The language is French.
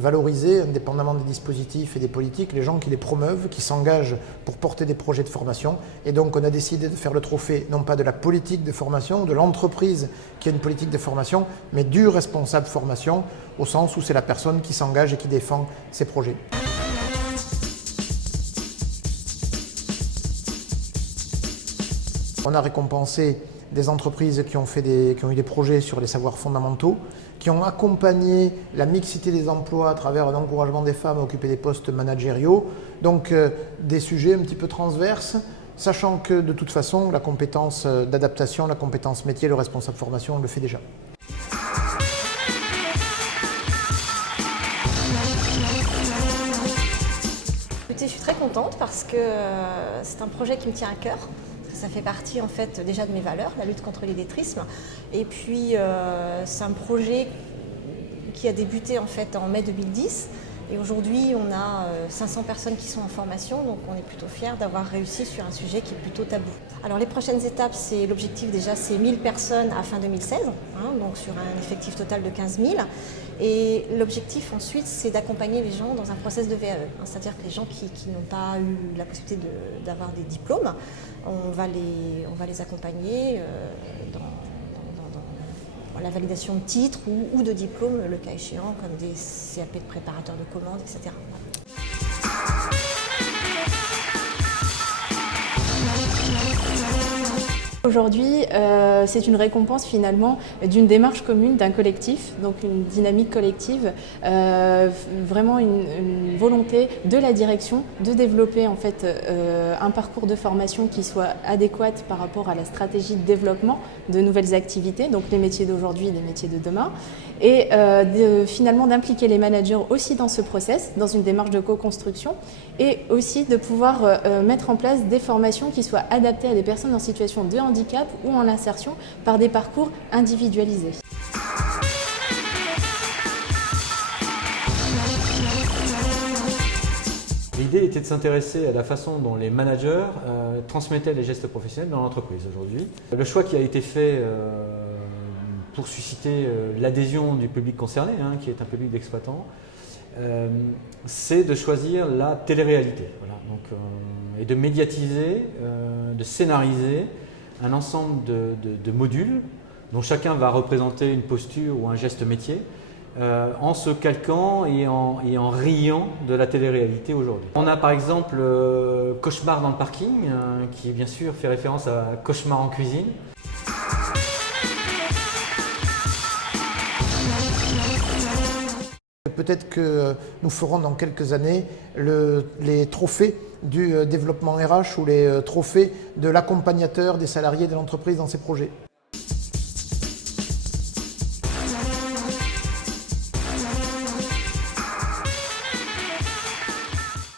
valoriser, indépendamment des dispositifs et des politiques, les gens qui les promeuvent, qui s'engagent pour porter des projets de formation. Et donc on a décidé de faire le trophée, non pas de la politique de formation, de l'entreprise qui a une politique de formation, mais du responsable formation, au sens où c'est la personne qui s'engage et qui défend ses projets. On a récompensé des entreprises qui ont eu des projets sur les savoirs fondamentaux, qui ont accompagné la mixité des emplois à travers l'encouragement des femmes à occuper des postes managériaux. Donc des sujets un petit peu transverses, sachant que de toute façon, la compétence d'adaptation, la compétence métier, le responsable formation, on le fait déjà. Écoutez, je suis très contente parce que c'est un projet qui me tient à cœur. Ça fait partie en fait déjà de mes valeurs, la lutte contre l'illettrisme. Et puis c'est un projet qui a débuté en fait en mai 2010. Et aujourd'hui, on a 500 personnes qui sont en formation, donc on est plutôt fiers d'avoir réussi sur un sujet qui est plutôt tabou. Alors les prochaines étapes, c'est l'objectif déjà, c'est 1000 personnes à fin 2016, donc sur un effectif total de 15 000. Et l'objectif ensuite, c'est d'accompagner les gens dans un process de VAE, c'est-à-dire que les gens qui n'ont pas eu la possibilité d'avoir des diplômes, on va les accompagner dans la validation de titres ou de diplômes, le cas échéant, comme des CAP de préparateur de commandes, etc. Aujourd'hui, c'est une récompense finalement d'une démarche commune, d'un collectif, donc une dynamique collective, vraiment une volonté de la direction de développer en fait un parcours de formation qui soit adéquat par rapport à la stratégie de développement de nouvelles activités, donc les métiers d'aujourd'hui et les métiers de demain, et finalement d'impliquer les managers aussi dans ce process, dans une démarche de co-construction, et aussi de pouvoir mettre en place des formations qui soient adaptées à des personnes en situation de handicap ou en insertion par des parcours individualisés. L'idée était de s'intéresser à la façon dont les managers transmettaient les gestes professionnels dans l'entreprise aujourd'hui. Le choix qui a été fait pour susciter l'adhésion du public concerné, qui est un public d'exploitants, c'est de choisir la télé-réalité, et de médiatiser, de scénariser un ensemble de modules dont chacun va représenter une posture ou un geste métier en se calquant et en riant de la télé-réalité aujourd'hui. On a par exemple Cauchemar dans le parking, qui bien sûr fait référence à Cauchemar en cuisine. Peut-être que nous ferons dans quelques années les trophées du développement RH ou les trophées de l'accompagnateur des salariés de l'entreprise dans ces projets.